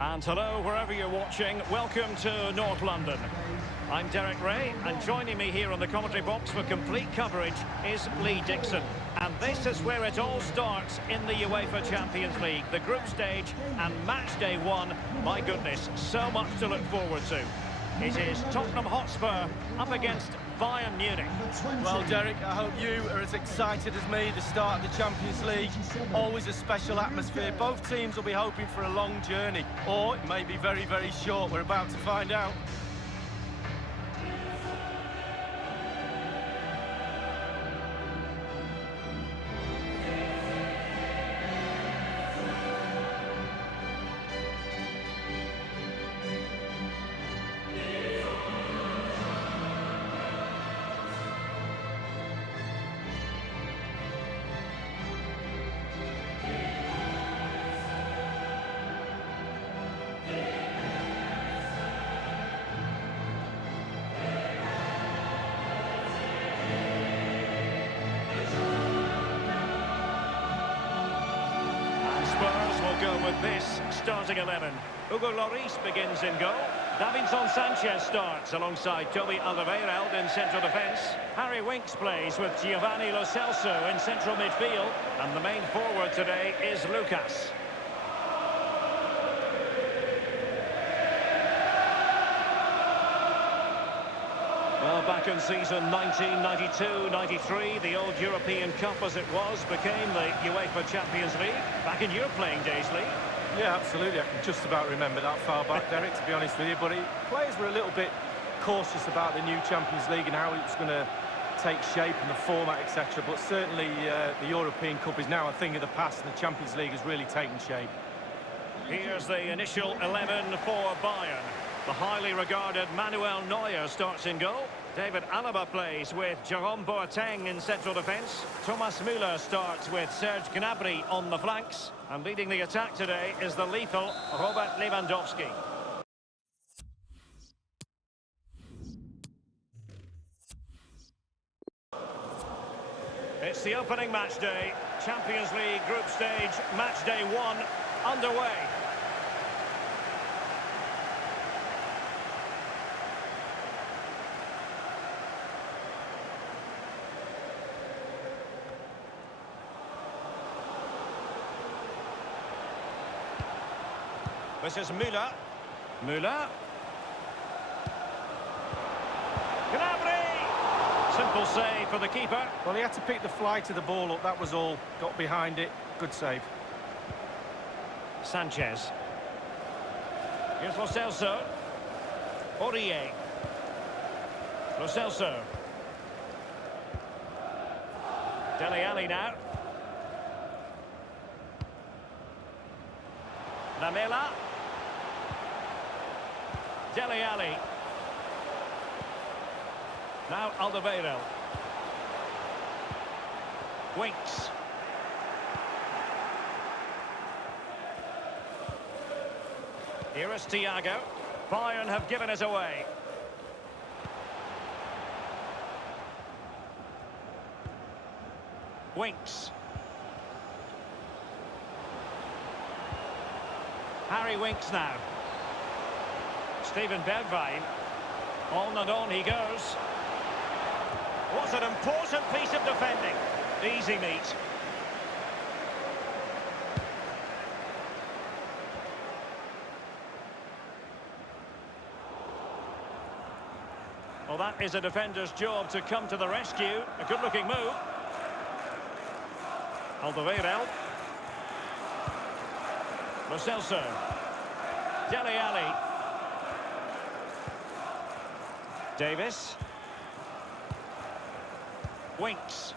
And hello, wherever you're watching, welcome to North London. I'm Derek Ray, and joining me here on the commentary box for complete coverage is Lee Dixon. And this is where it all starts in the UEFA Champions League, the group stage and match day one. My goodness, so much to look forward to. It is Tottenham Hotspur up against Bayern Munich. Well, Derek, I hope you are as excited as me. The start of the Champions League, always a special atmosphere. Both teams will be hoping for a long journey, or it may be very, very short. We're about to find out. Go with this starting 11. Hugo Lloris begins in goal. Davinson Sanchez starts alongside Toby Alderweireld in central defence. Harry Winks plays with Giovanni Lo Celso in central midfield. And the main forward today is Lucas. Well, back in season 1992-93, the old European Cup as it was became the UEFA Champions League. Back in your playing days, Lee. Yeah, absolutely. I can just about remember that far back, Derek, to be honest with you. But players were a little bit cautious about the new Champions League and how it was going to take shape and the format, etc. But certainly the European Cup is now a thing of the past, and the Champions League has really taken shape. Here's the initial 11 for Bayern. The highly regarded Manuel Neuer starts in goal. David Alaba plays with Jerome Boateng in central defence. Thomas Müller starts with Serge Gnabry on the flanks. And leading the attack today is the lethal Robert Lewandowski. It's the opening match day. Champions League group stage, match day one, underway. This is Müller. Müller. Gnabry! Simple save for the keeper. Well, he had to pick the fly to the ball up, that was all. Got behind it. Good save. Sanchez. Here's Lo Celso. Aurier. Lo Celso. Dele Alli now. Lamela. Dele Alli. Now Alderweireld. Winks. Here is Thiago. Bayern have given it away. Winks. Harry Winks now. Steven Bergwijn. On and on he goes. What an important piece of defending. Easy meet. Well, that is a defender's job to come to the rescue. A good-looking move. Alderweireld. Lo Celso. Dele Alli. Davis. Winks.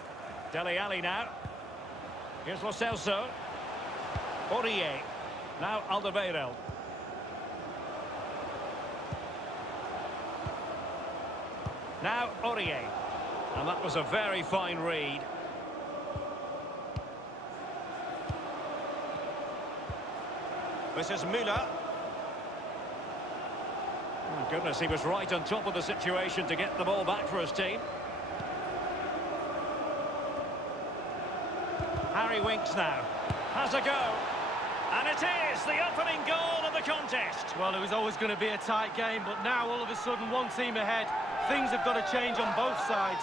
Dele Alli now. Here's Lo Celso. Aurier. Now Alderweireld. Now Aurier. And that was a very fine read. This is Müller. Oh, goodness, he was right on top of the situation to get the ball back for his team. Harry Winks now. Has a go. And it is the opening goal of the contest. Well, it was always going to be a tight game, but now all of a sudden one team ahead. Things have got to change on both sides.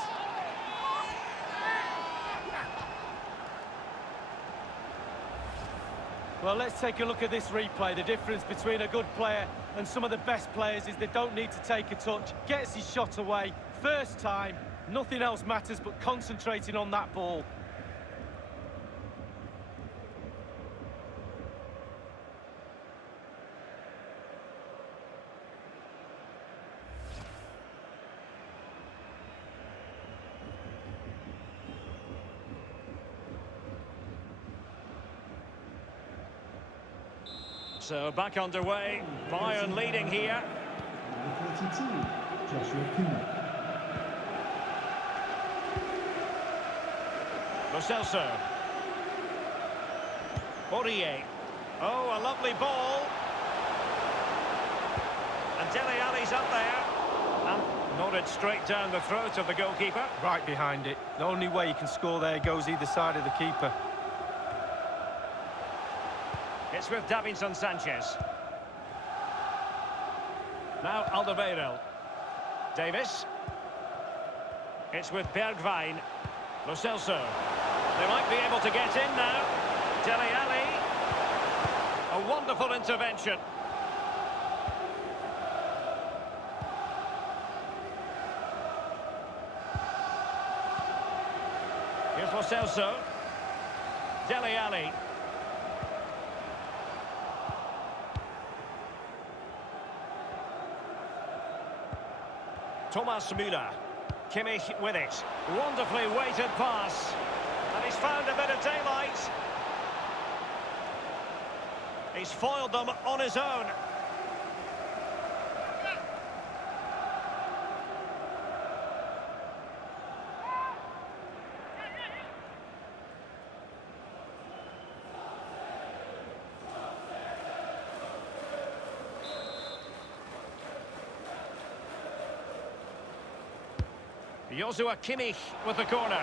Well, let's take a look at this replay. The difference between a good player and some of the best players is they don't need to take a touch. Gets his shot away. First time. Nothing else matters but concentrating on that ball. So back underway, Bayern leading here. Number 32, Joshua. Lo Celso. Buraya. Oh, a lovely ball. And Dele Alli's up there. And nodded straight down the throat of the goalkeeper. Right behind it. The only way you can score there goes either side of the keeper. It's with Davinson Sanchez. Now Alderweireld. Davis. It's with Bergwijn. Lo Celso. They might be able to get in now. Dele Alli. A wonderful intervention. Here's Lo Celso. Dele Alli. Thomas Müller. Kimmich with it. Wonderfully weighted pass. And he's found a bit of daylight. He's foiled them on his own. Joshua Kimmich with the corner.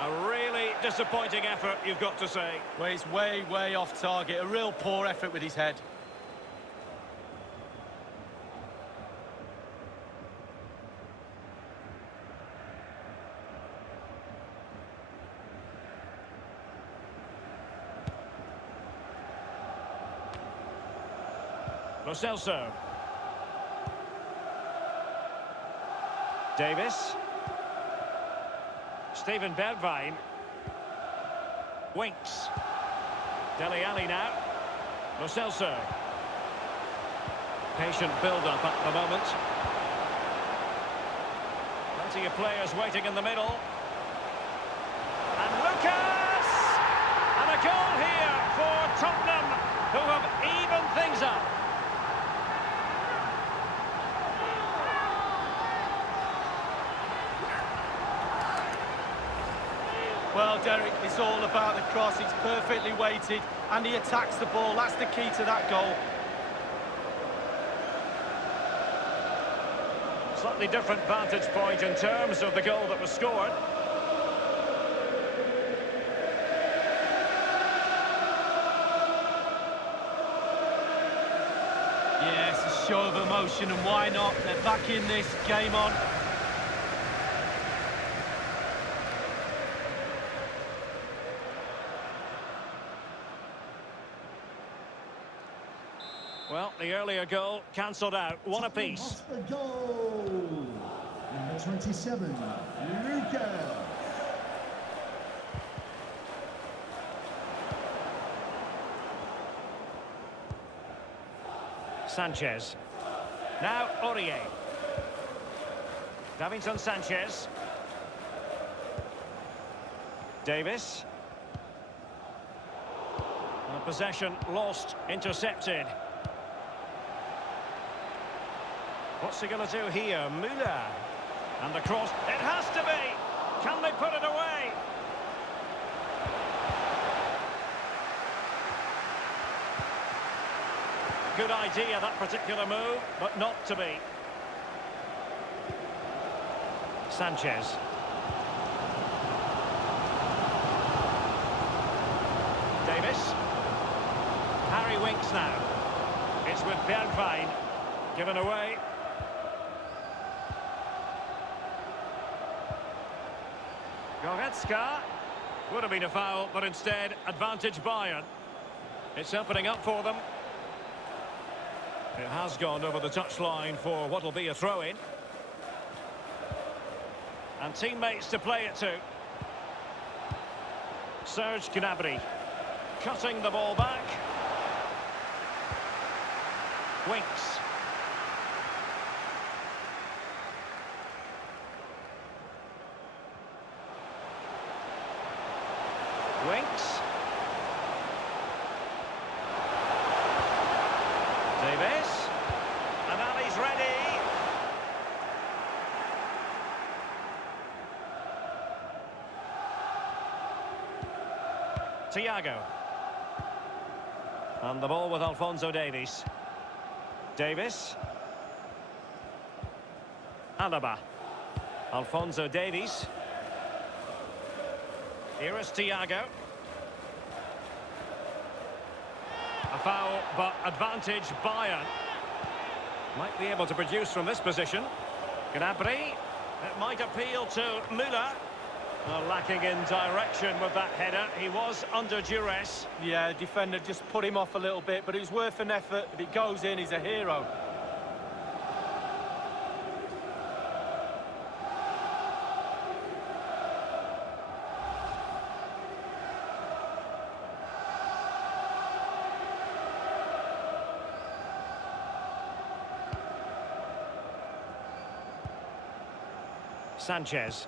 A really disappointing effort, you've got to say. Well, he's way, way off target. A real poor effort with his head. Lo Celso. Davis. Steven Bergwijn. Winks. Dele Alli now. Lo Celso. Patient build-up at the moment. Plenty of players waiting in the middle. And Lucas! And a goal here for Tottenham, who have evened things up. Well, Derek, it's all about the cross. It's perfectly weighted, and he attacks the ball. That's the key to that goal. Slightly different vantage point in terms of the goal that was scored. Yes, a show of emotion, and why not? They're back in this, game on. Well, the earlier goal cancelled out. One apiece. The goal. Number 27, Lucas. Sanchez. Now Aurier. Davinson Sanchez. Davis. And possession lost, intercepted. What's he going to do here? Müller. And the cross. It has to be! Can they put it away? Good idea, that particular move, but not to be. Sanchez. Davis. Here he winks now. It's with Bergwijn. Given away. Goretzka. Would have been a foul, but instead, advantage Bayern. It's opening up for them. It has gone over the touchline for what will be a throw-in. And teammates to play it to. Serge Gnabry. Cutting the ball back. Winks. Winks. Davis. And now he's ready. Thiago. And the ball with Alphonso Davies. Davis. Alaba. Alphonso Davies. Here is Thiago. A foul, but advantage Bayern. Might be able to produce from this position. Gnabry. It might appeal to Müller. Lacking in direction with that header. He was under duress. Yeah, defender just put him off a little bit, but it was worth an effort. If it goes in, he's a hero. Sanchez.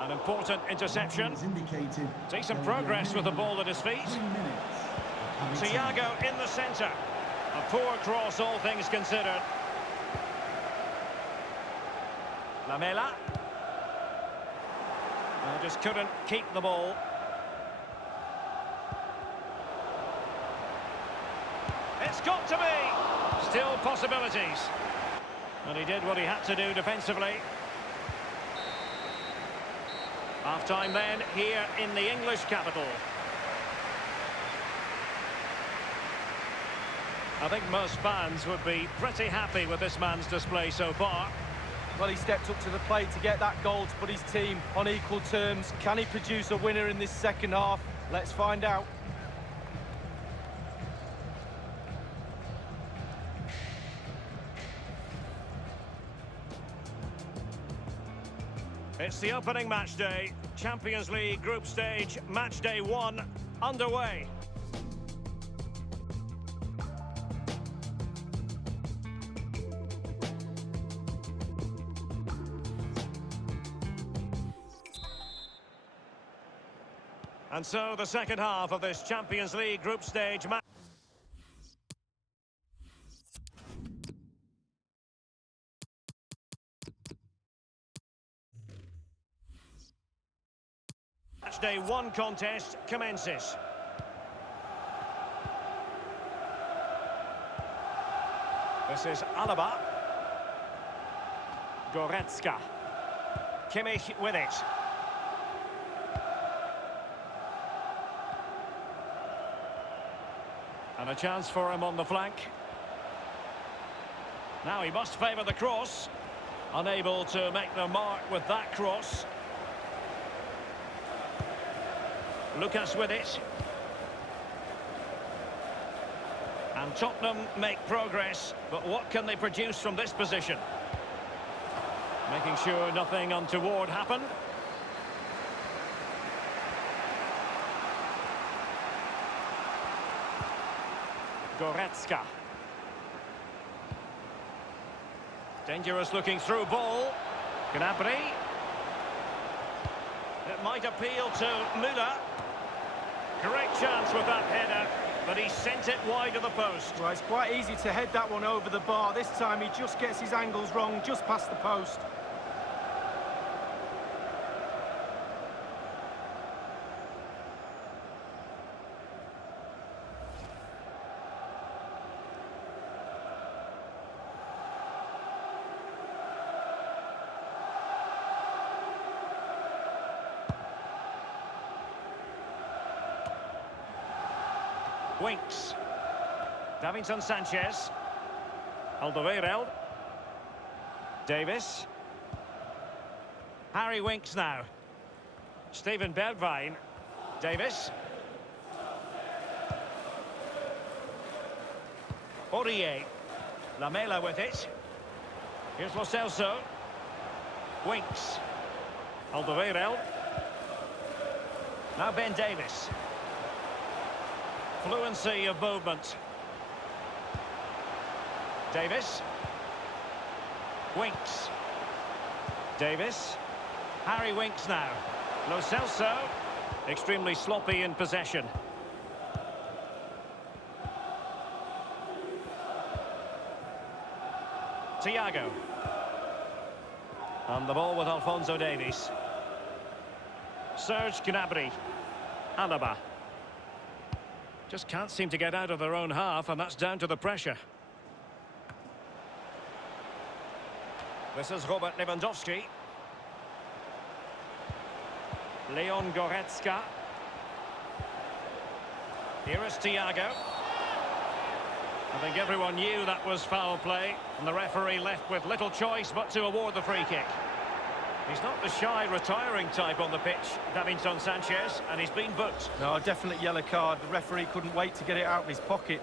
An important interception. Is indicated. Decent progress with the ball at his feet. 3 minutes. Thiago in the centre. A poor cross, all things considered. Lamela. Just couldn't keep the ball. It's got to be. Still possibilities. And he did what he had to do defensively. Half-time then, here in the English capital. I think most fans would be pretty happy with this man's display so far. Well, he stepped up to the plate to get that goal to put his team on equal terms. Can he produce a winner in this second half? Let's find out. It's the opening match day. Champions League group stage, match day 1, underway. And so the second half of this Champions League group stage match. Day 1 contest commences. This is Alaba. Goretzka. Kimmich with it. And a chance for him on the flank. Now he must favour the cross. Unable to make the mark with that cross. Lucas with it. And Tottenham make progress, but what can they produce from this position? Making sure nothing untoward happened. Goretzka. Dangerous looking through ball. Gnabry. It might appeal to Müller. Great chance with that header, but he sent it wide of the post. Well, it's quite easy to head that one over the bar. This time he just gets his angles wrong, just past the post. Winks. Davinson Sanchez. Alderweireld. Davis. Harry Winks now. Steven Bergwijn. Davis. Aurier. Lamela with it. Here's Lo Celso. Winks. Alderweireld. Now Ben Davis. Fluency of movement. Davis. Winks. Davis. Harry Winks now. Lo Celso. Extremely sloppy in possession. Thiago. And the ball with Alphonso Davies. Serge Gnabry. Alaba. Just can't seem to get out of their own half, and that's down to the pressure. This is Robert Lewandowski. Leon Goretzka. Here is Thiago. I think everyone knew that was foul play, and the referee left with little choice but to award the free kick. He's not the shy, retiring type on the pitch, Davinson Sanchez, and he's been booked. No, definitely yellow card. The referee couldn't wait to get it out of his pocket.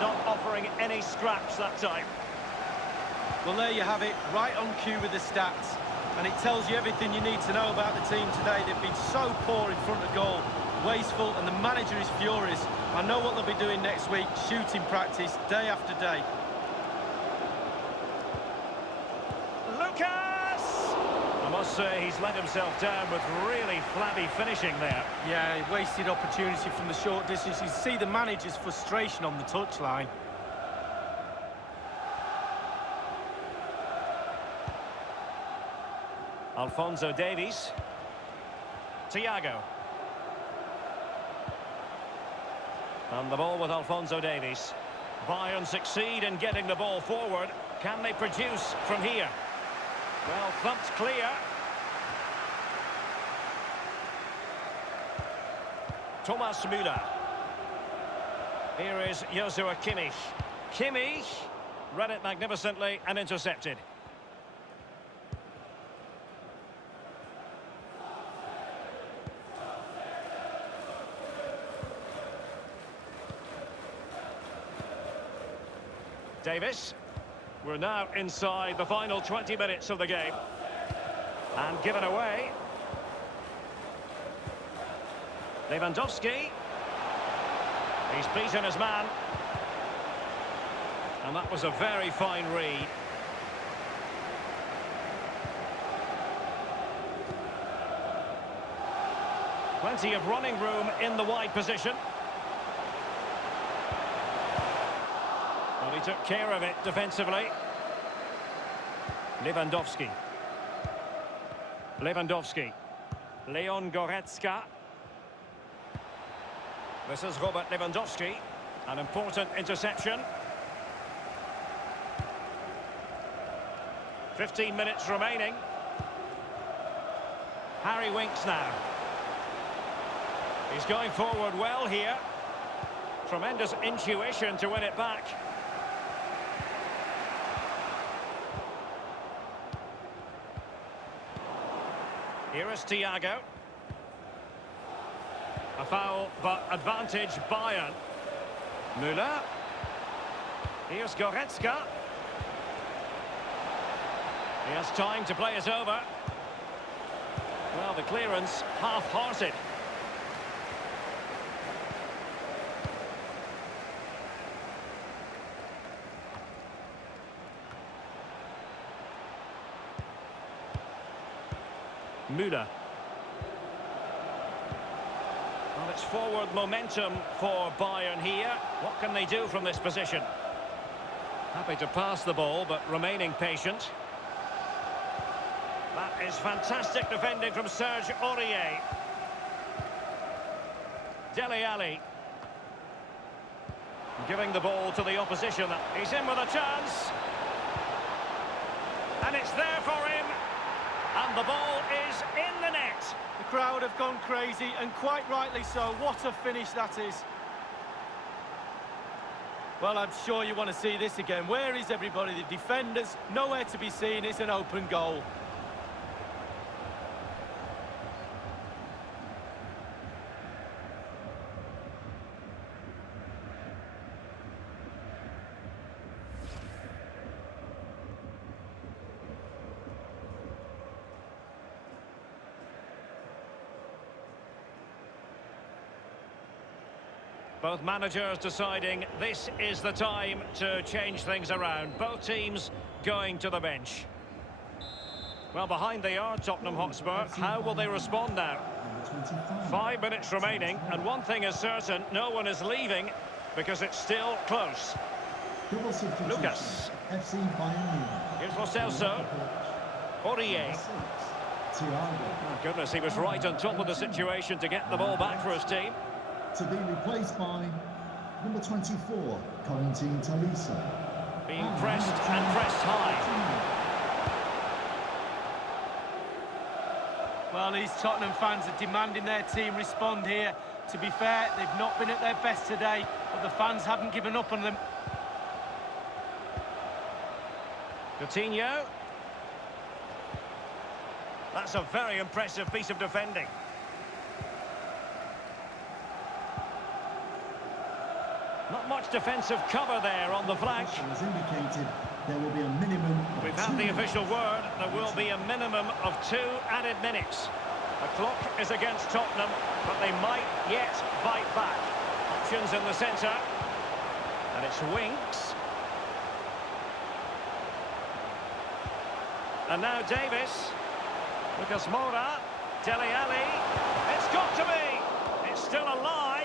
Not offering any scraps that time. Well, there you have it, right on cue with the stats. And it tells you everything you need to know about the team today. They've been so poor in front of goal, wasteful, and the manager is furious. I know what they'll be doing next week, shooting practice, day after day. I must say he's let himself down with really flabby finishing there. Yeah, wasted opportunity from the short distance. You see the manager's frustration on the touchline. Alphonso Davies. Thiago. And the ball with Alphonso Davies. Bayern succeed in getting the ball forward. Can they produce from here? Well, thumped clear. Thomas Müller. Here is Joshua Kimmich. Kimmich read it magnificently and intercepted. Davis. We're now inside the final 20 minutes of the game. And given away. Lewandowski. He's beaten his man. And that was a very fine read. Plenty of running room in the wide position. Well, he took care of it defensively. Lewandowski. Lewandowski. Leon Goretzka. This is Robert Lewandowski. An important interception. 15 minutes remaining. Harry Winks now. He's going forward well here. Tremendous intuition to win it back. Here is Thiago. A foul, but advantage Bayern. Müller. Here's Goretzka. He has time to play it over. Well, the clearance half-hearted. Müller. Well, it's forward momentum for Bayern here. What can they do from this position? Happy to pass the ball, but remaining patient. That is fantastic defending from Serge Aurier. Dele Alli. Giving the ball to the opposition. He's in with a chance. And it's there for him. And the ball is in the net. The crowd have gone crazy, and quite rightly so. What a finish that is. Well, I'm sure you want to see this again. Where is everybody? The defenders, nowhere to be seen. It's an open goal. Both managers deciding this is the time to change things around. Both teams going to the bench. Well, behind they are, Tottenham Hotspur. How will they respond now? 5 minutes remaining, and one thing is certain, no one is leaving because it's still close. Lucas. FC Bayern München. Here's Lo Celso. Aurier. Oh, goodness, he was right on top of the situation to get the ball back for his team. To be replaced by number 24, Corentin Tolisso. Being pressed and pressed high. Well, these Tottenham fans are demanding their team respond here. To be fair, they've not been at their best today, but the fans haven't given up on them. Coutinho. That's a very impressive piece of defending. Not much defensive cover there on the flank. As indicated, there will be a minimum of We've had the official word. There will be a minimum of 2 added minutes. The clock is against Tottenham, but they might yet bite back. Options in the centre. And it's Winks. And now Davis. Lucas Moura. Dele Alli. It's got to be. It's still alive.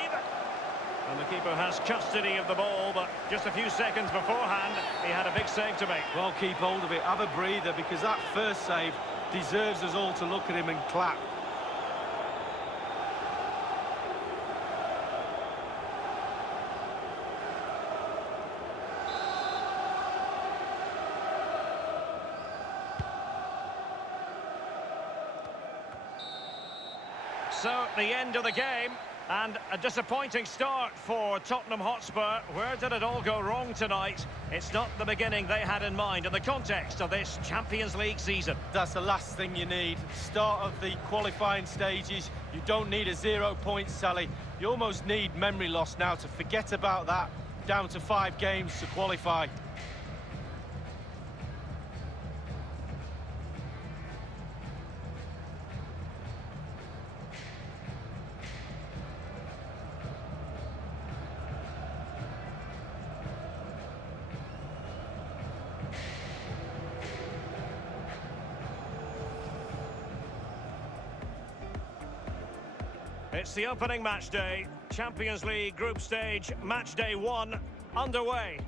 And the keeper has custody of the ball, but just a few seconds beforehand, he had a big save to make. Well, keep hold of it, have a breather, because that first save deserves us all to look at him and clap. So, the end of the game. And a disappointing start for Tottenham Hotspur. Where did it all go wrong tonight? It's not the beginning they had in mind in the context of this Champions League season. That's the last thing you need. Start of the qualifying stages. You don't need a 0 point sally. You almost need memory loss now to forget about that. Down to 5 games to qualify. It's the opening match day. Champions League group stage, match day 1, underway.